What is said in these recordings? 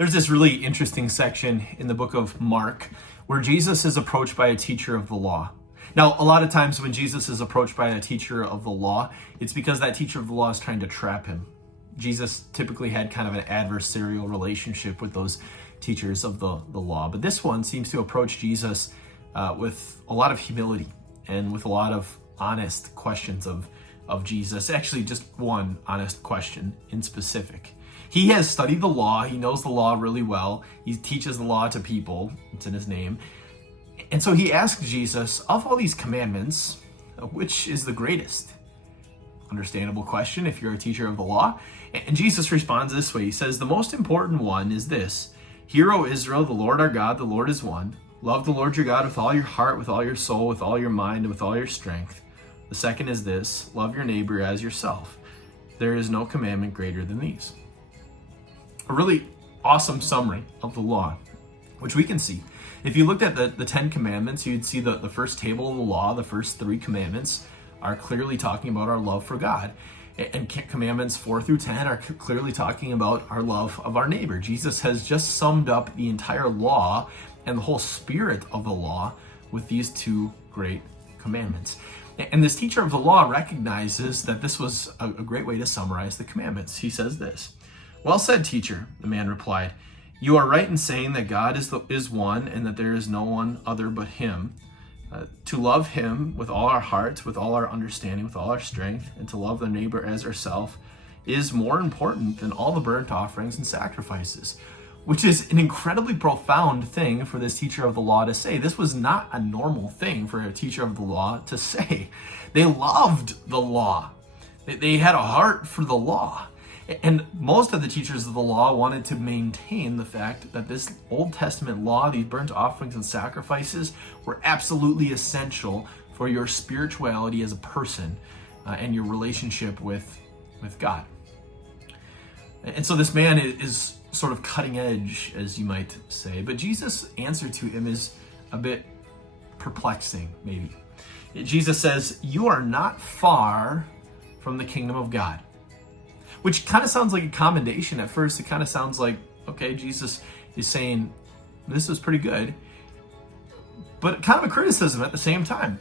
There's this really interesting section in the book of Mark where Jesus is approached by a teacher of the law. Now, a lot of times when Jesus is approached by a teacher of the law, it's because that teacher of the law is trying to trap him. Jesus typically had kind of an adversarial relationship with those teachers of the law. But this one seems to approach Jesus with a lot of humility and with a lot of honest questions of Jesus. Actually, just one honest question in specific. He has studied the law. He knows the law really well. He teaches the law to people. It's in his name. And so he asked Jesus, of all these commandments, which is the greatest? Understandable question if you're a teacher of the law. And Jesus responds this way. He says, the most important one is this: Hear, O Israel, the Lord our God, the Lord is one. Love the Lord your God with all your heart, with all your soul, with all your mind, and with all your strength. The second is this: love your neighbor as yourself. There is no commandment greater than these. A really awesome summary of the law, which we can see. If you looked at the 10 commandments, you'd see the first table of the law, the first 3 commandments are clearly talking about our love for God. And commandments 4 through 10 are clearly talking about our love of our neighbor. Jesus has just summed up the entire law and the whole spirit of the law with these 2 great commandments. And this teacher of the law recognizes that this was a great way to summarize the commandments. He says this: Well said, teacher, the man replied. You are right in saying that God is one and that there is no one other but him. To love him with all our hearts, with all our understanding, with all our strength, and to love the neighbor as ourselves is more important than all the burnt offerings and sacrifices, which is an incredibly profound thing for this teacher of the law to say. This was not a normal thing for a teacher of the law to say. They loved the law. They had a heart for the law. And most of the teachers of the law wanted to maintain the fact that this Old Testament law, these burnt offerings and sacrifices, were absolutely essential for your spirituality as a person and your relationship with God. And so this man is sort of cutting edge, as you might say. But Jesus' answer to him is a bit perplexing, maybe. Jesus says, you are not far from the kingdom of God. Which kind of sounds like a commendation at first. It kind of sounds like, okay, Jesus is saying this is pretty good, but kind of a criticism at the same time,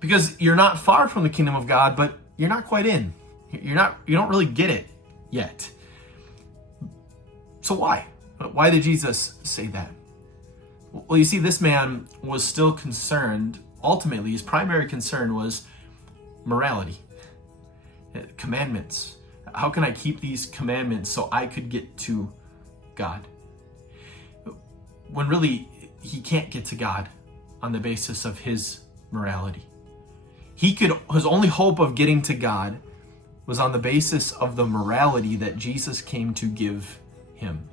because you're not far from the kingdom of God, but you're not quite in. You don't really get it yet. So why? Why did Jesus say that? Well, you see, this man was still concerned. Ultimately, his primary concern was morality, commandments. How can I keep these commandments so I could get to God? When really, he can't get to God on the basis of his morality. His only hope of getting to God was on the basis of the morality that Jesus came to give him.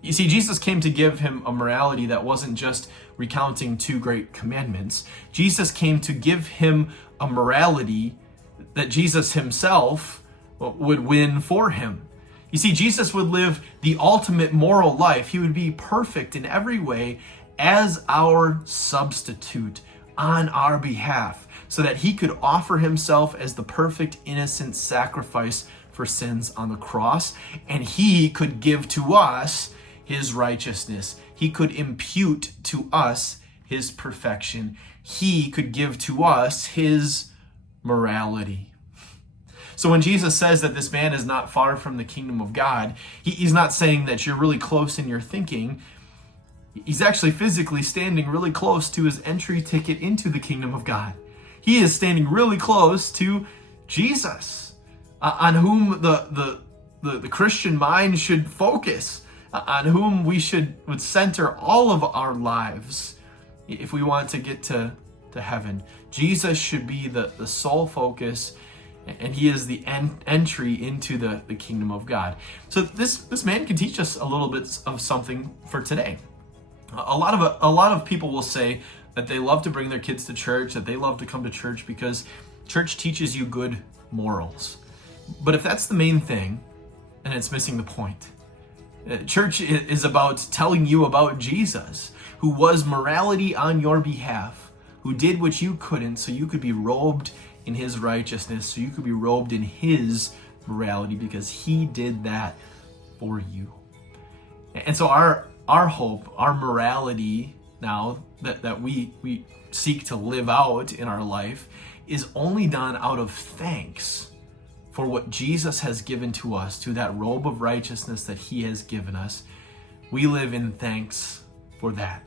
You see, Jesus came to give him a morality that wasn't just recounting 2 great commandments. Jesus came to give him a morality that Jesus himself would win for him. You see, Jesus would live the ultimate moral life. He would be perfect in every way as our substitute on our behalf, so that he could offer himself as the perfect, innocent sacrifice for sins on the cross, and he could give to us his righteousness. He could impute to us his perfection. He could give to us his morality. So when Jesus says that this man is not far from the kingdom of God, he's not saying that you're really close in your thinking. He's actually physically standing really close to his entry ticket into the kingdom of God. He is standing really close to Jesus, on whom the Christian mind should focus, on whom we would center all of our lives if we want to get to heaven. Jesus should be the sole focus, and he is the entry into the kingdom of God. So this man can teach us a little bit of something for today. A lot of people will say that they love to bring their kids to church, that they love to come to church because church teaches you good morals. But if that's the main thing, then it's missing the point. Church is about telling you about Jesus, who was morality on your behalf, who did what you couldn't so you could be robed in his righteousness, so you could be robed in his morality because he did that for you. And so our hope, our morality now that we seek to live out in our life is only done out of thanks for what Jesus has given to us, through that robe of righteousness that he has given us. We live in thanks for that.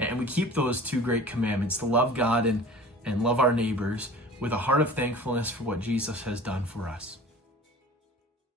And we keep those two great commandments, to love God and love our neighbors, with a heart of thankfulness for what Jesus has done for us.